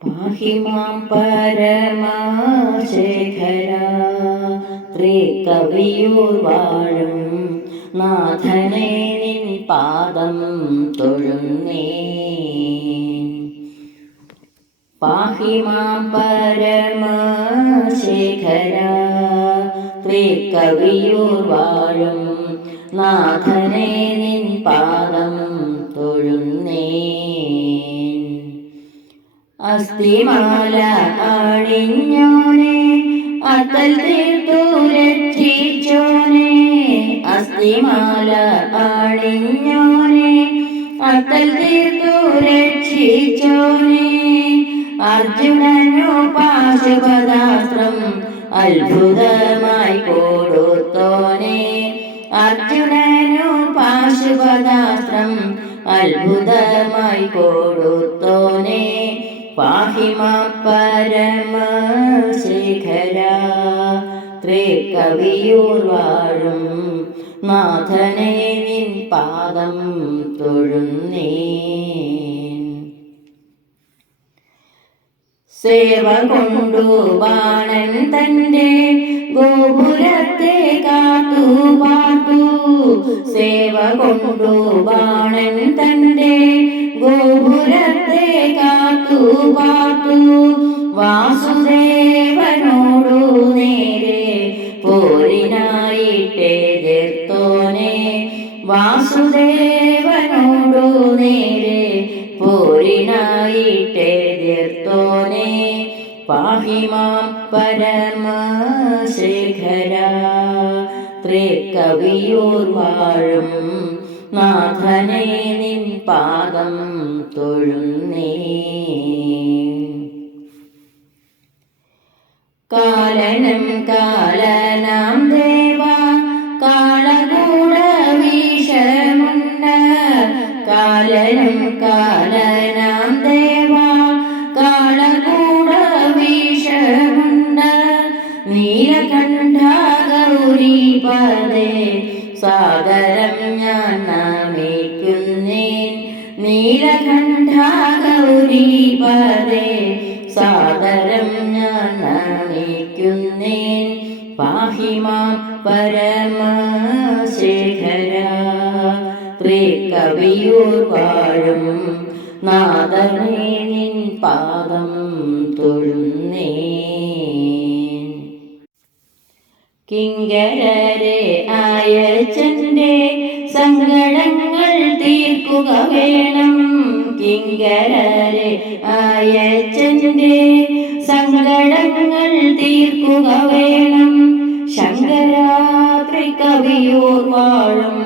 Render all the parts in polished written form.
പാഹി മാം പരമാശേഖര ത്രികവിയൂർ വാഴും നാഥനെ നിൻ പാദം തൊഴുന്നേ. പാഹി മാം പരമാശേഖര ത്രികവിയൂർ വാഴും നാഥനെ നിൻ പാദം തൊഴുന്നേ. അസ്ഥിമാല അണിഞ്ഞോനെ അത്തൽ തീർത്തു രക്ഷിച്ചോനെ. അസ്ഥിമാല അണിഞ്ഞോനെ അത്തൽ തീർത്തു രക്ഷിച്ചോനെ. അർജുനനു പാശുപതാസ്ത്രം അത്ഭുതമായി കൊടുത്തോനെ. അർജുനനു പാശുപതാസ്ത്രം അത്ഭുതമായി കൊടുത്തോനെ. പാഹി മാം പരമശേഖര ത്രികവിയൂർ വാഴും നാഥനെ നിൻ പാദം തൊഴുന്നേ. സേവ കൊണ്ടു ബാണൻ തൻ്റെ ഗോപുരത്തെ കാത്തു പാർത്തു. സേവ കൊണ്ടു ബാണൻ തൻ്റെ ഗോപുരത്തെ കാത്തു പാർത്തു. വാസുദേവനോടു നേരെ പോരിനായിട്ടെതിർത്തോനെ. വാസുദേവനോടു നേരെ പോരിനായിട്ടെതിർത്തോനെ. പാഹി മാം പരമശേഖര ത്രികവിയൂർ വാഴും നാഥനെ നിൻ പാദം തൊഴുന്നേ. കാലനം കാലനാം ദേവ കാളകൂട വീശമുണ്ട്. കാലനം കാലനാം ദേവ കാളകൂട വീശമുണ്ട്. നീലകണ്ഠ ഗൗരീപദേ സാദരം ഞാൻ നമിക്കുന്നേൻ. നീലകണ്ഠ ഗൗരീപദേ സാദരം ഞാൻ നമിക്കുന്നേൻ. പാഹി മാം പരമശേഖര ത്രികവിയൂർ വാഴും നാഥനെ നിൻ പാദം തൊഴുന്നേ. കിങ്കരരെ അയച്ചൻ്റെ സങ്കടങ്ങൾ തീർക്കുക വേണം. കിങ്കരരെ അയച്ചൻ്റെ സങ്കടങ്ങൾ തീർക്കുക വേണം. ശങ്കരാത്രി കവിയൂർ വാഴും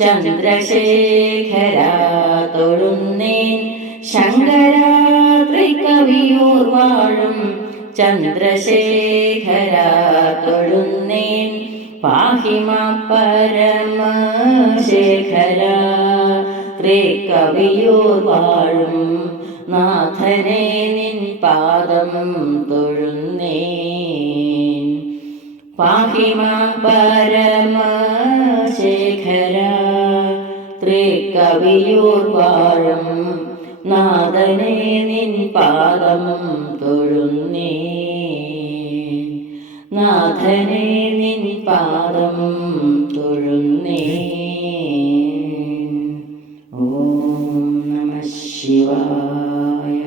ചന്ദ്രശേഖര തൊഴുന്നേൻ. ശങ്കരാത്രി കവിയൂർ വാഴും ചന്ദ്രശേഖര തൊഴുന്നേൻ. പാഹി മാം പരമശേഖര ത്രികവിയൂർ വാഴും നാഥനെ നിൻ പാദം തൊഴുന്നേൻ. പാഹി മാം പരമശേഖര ത്രികവിയൂർ വാഴും നാഥനെ നിൻ പാദം തൊഴുന്നേൻ. നാഥനെ നിൻ പാദം തൊഴുന്നേൻ. ഓം നമഃ ശിവായ.